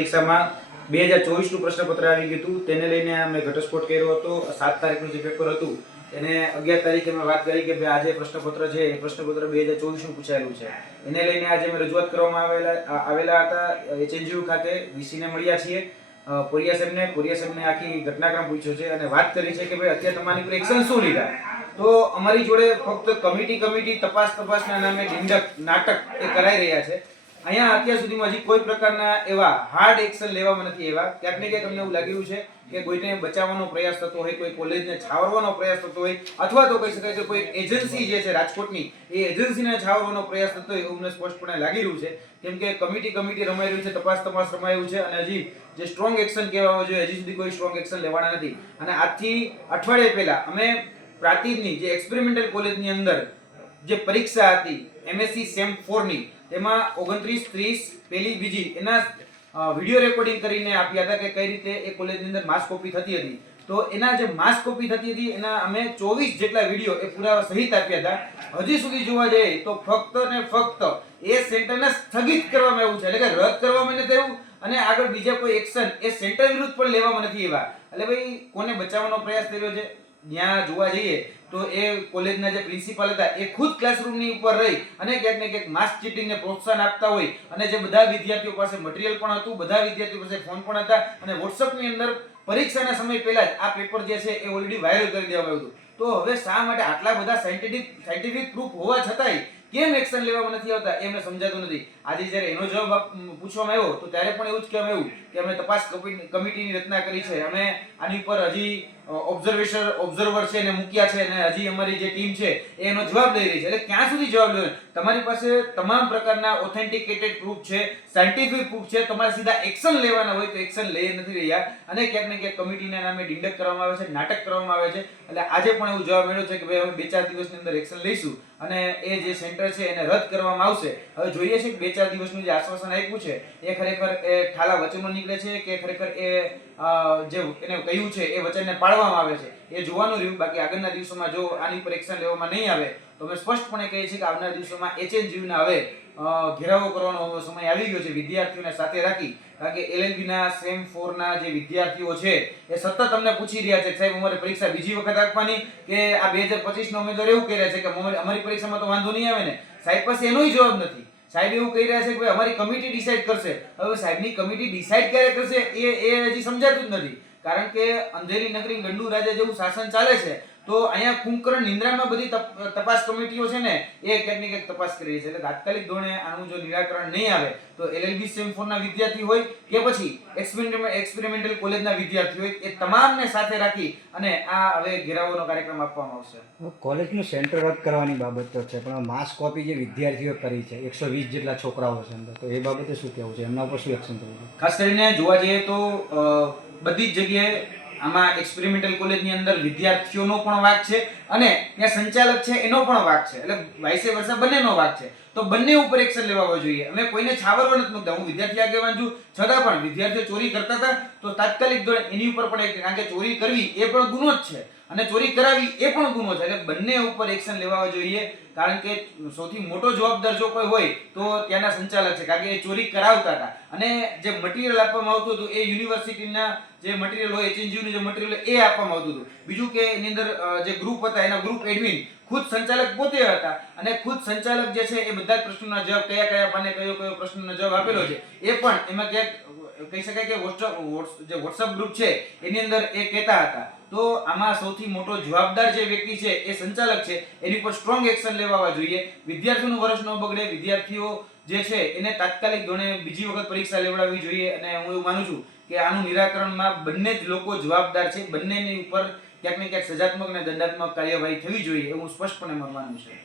પરીક્ષામાં 2024નું પ્રશ્નપત્ર આવી ગયું હતું, તેને લઈને અમે ઘટસ્ફોટ કર્યો હતો. 7 તારીખનું જે પેપર હતું એને 11 તારીખે મેં વાત કરી કે ભાઈ આ જે પ્રશ્નપત્ર છે એ પ્રશ્નપત્ર 2024નું પૂછાયેલું છે. એને લઈને આજે અમે રજૂઆત કરવામાં આવેલા હતા HNGU ખાતે. વીસીને મળ્યા છીએ, પોરિયા સાહેબને આખી ઘટનાક્રમ પૂછ્યો છે અને વાત કરી છે કે ભાઈ અત્યારે તમારી પર એક્શન શું લીધા. તો અમારી જોડે ફક્ત કમિટી તપાસના નામે ઢીંડક નાટક એ કરાઈ રહ્યા છે. અહીંયા અત્યાર સુધીમાં હજી કોઈ પ્રકારના એવા હાર્ડ એક્શન લેવામાં નથી આવ્યા. ક્યાંક ને ક્યાંક અમને એવું લાગ્યું છે કે કોઈને બચાવવાનો પ્રયાસ થતો હોય, કોઈ કોલેજને છાવરવાનો પ્રયાસ થતો હોય, અથવા તો કહી શકાય કે કોઈ એજન્સી જે છે રાજકોટની એ એજન્સીને છાવરવાનો પ્રયાસ થતો હોય એવું અમને સ્પષ્ટપણે લાગી રહ્યું છે. કેમ કે કમિટી રમાઈ રહ્યું છે, તપાસ રમાયું છે અને હજી જે સ્ટ્રોંગ એક્શન કહેવામાં જોઈએ હજી સુધી કોઈ સ્ટ્રોંગ એક્શન લેવાના નથી. અને આજથી અઠવાડિયા પહેલા અમે પ્રાતિજની જે એક્સપેરિમેન્ટલ કોલેજની અંદર જે પરીક્ષા હતી MSc સેમ 4 ની, તેમાં 29, 30, પહેલી બીજી એના વિડિયો રેકોર્ડિંગ કરીને આપ્યા હતા કે કઈ રીતે એ કોલેજની અંદર માસ કોપી થતી હતી. તો એના જે માસ કોપી થતી હતી એના અમે 24 જેટલા વિડિયો એ પુરાવા સહિત આપ્યા હતા. હજી સુધી જોવા જઈએ તો ફક્ત ને ફક્ત એ સેન્ટરને સ્થગિત કરવામાં આવ્યું છે, એટલે કે રદ કરવામાં નથી આવ્યું અને આગળ બીજા કોઈ એક્શન એ સેન્ટર વિરુદ્ધ પણ લેવામાં નથી આવ્યા. એટલે ભાઈ કોને બચાવવાનો પ્રયાસ કર્યો છે? ત્યાં જોવા જઈએ તો એ કોલેજના જે પ્રિન્સિપાલ હતા એ ખુદ ક્લાસરૂમની ઉપર રહી અને ક્યાંક ને ક્યાંક માસ ચીટિંગને પ્રોત્સાહન આપતા હોય અને જે બધા વિદ્યાર્થીઓ પાસે મટીરીયલ પણ હતું, બધા વિદ્યાર્થીઓ પાસે ફોન પણ હતા અને WhatsApp ની અંદર પરીક્ષાના સમય પહેલા જ આ પેપર જે છે એ ઓલરેડી વાયરલ કરી દેવામાં આવ્યું હતું. તો હવે શા માટે આટલા બધા સાયન્ટિફિક પ્રૂફ હોવા છતાંય કેમ એક્શન લેવામાં નથી આવતા એ અમને સમજાતું નથી. આજે જ્યારે એનો જવાબ પૂછવામાં આવ્યો તો ત્યારે પણ એવું જ કહેવામાં આવ્યું કે અમે તપાસ કમિટીની રચના કરી છે, અમે આની ઉપર હજી ઓબ્ઝર્વર છે એને મૂક્યા છે અને હજી અમારી જે ટીમ છે એનો જવાબ લઈ રહી છે. એટલે ક્યાં સુધી જવાબ લેવાનો? તમારી પાસે તમામ પ્રકારના ઓથેન્ટિકેટેડ પ્રૂફ છે, સાયન્ટિફિક પ્રૂફ છે, તમારે સીધા એક્શન લેવાના હોય તો એક્શન લઈ નથી રહ્યા અને ક્યાંક ને ક્યાંક કમિટીના નામે ઢીંડક કરવામાં આવે છે, નાટક કરવામાં આવે છે. એટલે આજે પણ એવું જવાબ મળ્યો છે કે ભાઈ અમે 2-4 દિવસની અંદર એક્શન લઈશું અને એ જે સેન્ટર છે એને રદ કરવામાં આવશે. હવે જોઈએ છે કે 2-4 દિવસનું જે આશ્વાસન આપ્યું છે એ ખરેખર એ ઠાલા વચનો નીકળે છે કે ખરેખર એ જે એને કહ્યું છે એ વચનને પાળવામાં આવે છે એ જોવાનું રહ્યું. બાકી આગળના દિવસોમાં જો આની પર એક્શન લેવામાં નહીં આવે તો અમે સ્પષ્ટપણે કહીએ છીએ કે આવનારા દિવસોમાં HNGUના હવે ઘેરાવો કરવાનો સમય આવી ગયો છે વિદ્યાર્થીઓને સાથે રાખી. કારણ કે LLB ના સેમ 4 ના જે વિદ્યાર્થીઓ છે એ સતત અમને પૂછી રહ્યા છે કે સાહેબ અમારે પરીક્ષા બીજી વખત આપવાની કે આ 2025 નો ઉમેદવાર એવું કહી રહ્યા છે કે અમારી પરીક્ષામાં તો વાંધો નહીં આવે ને. સાહેબ પાસે એનોય જવાબ નથી. સાહેબ એવું કહી રહ્યા છે કે અમારી કમિટી ડિસાઈડ કરશે. હવે સાહેબની કમિટી ડિસાઈડ ક્યારે કરશે એ હજી સમજાતું જ નથી. કારણ કે અંધેરી નગરી ગંડુ રાજા જેવું શાસન ચાલે છે. તો અહીંયા કુંભકર્ણ નિંદ્રામાં બધી તપાસ કમિટીઓ છે ને એ ક્યાંક ને ક્યાંક તપાસ કરી રહી છે. એટલે તાત્કાલિક ધોરણે આનું જો નિરાકરણ નહીં આવે તો LLB સેમ 4 ના વિદ્યાર્થી હોય કે પછી એક્સપેરિમેન્ટલ કોલેજના વિદ્યાર્થી હોય એ તમામને સાથે રાખી અને આ હવે ઘેરાવોનો કાર્યક્રમ આપવામાં આવશે. કોલેજનું સેન્ટર રદ કરવાની બાબત તો છે, પણ માસ કોપી જે વિદ્યાર્થીઓ કરી છે 120 જેટલા છોકરાઓ છે અંદર, તો એ બાબતે શું કહેવું છે? એમના ઉપર શું એક્શન થયું છે? ખાસ કરીને જોવા જઈએ તો બધી જ જગ્યાએ આમાં એક્સપેરિમેન્ટલ કોલેજની અંદર વિદ્યાર્થીઓનો પણ વાંક છે અને ત્યાં સંચાલક છે એનો પણ વાંક છે. એટલે વાઇસે વર્સા બંનેનો વાંક છે. તો બંને ઉપર એક્શન લેવા જોઈએ. અમે કોઈને છાવરવા નથી માંગતા. હું વિદ્યાર્થી આગેવાન છું છતાં પણ વિદ્યાર્થીઓ ચોરી કરતા હતા તો તાત્કાલિક ધોરણે એની ઉપર પણ કારણ કે ચોરી કરવી એ પણ ગુનો જ છે અને ચોરી કરાવી એ પણ ગુનો છે. એટલે બંને ઉપર એક્શન લેવા જોઈએ. કારણ કે સૌથી મોટો જવાબદાર જો કોઈ હોય તો ત્યાંના સંચાલક છે, કારણ કે એ ચોરી કરાવતા હતા અને જે મટીરીયલ આપવામાં આવતું હતું એ યુનિવર્સિટીના જે મટીરીયલ હોય HNGUનું જે મટીરીયલ એ આપવામાં આવતું હતું. બીજું કે એની અંદર જે ગ્રુપ હતા એના ગ્રુપ એડમિન ખુદ સંચાલક પોતે હતા અને ખુદ સંચાલક જે છે એ બધા જ પ્રશ્નોના જવાબ કયા પાને કયો પ્રશ્નનો જવાબ આપેલો છે એ પણ એમાં ક્યાંક કહી શકાય કે જે WhatsApp ગ્રુપ છે એની અંદર એ કહેતા હતા. તો આમાં સૌથી મોટો જવાબદાર જે વ્યક્તિ છે એ સંચાલક છે, એની પર સ્ટ્રોંગ એક્શન લેવા જોઈએ. વિદ્યાર્થીઓનું વર્ષ ન બગડે. વિદ્યાર્થીઓ જે છે એને તાત્કાલિક ધોરણે બીજી વખત પરીક્ષા લેવડાવવી જોઈએ અને હું એવું માનું છું કે આનું નિરાકરણમાં બંને જ લોકો જવાબદાર છે. બંનેની ઉપર ક્યાંક ને ક્યાંક સજાત્મક અને દંડાત્મક કાર્યવાહી થવી જોઈએ એવું સ્પષ્ટપણે માનવું છે.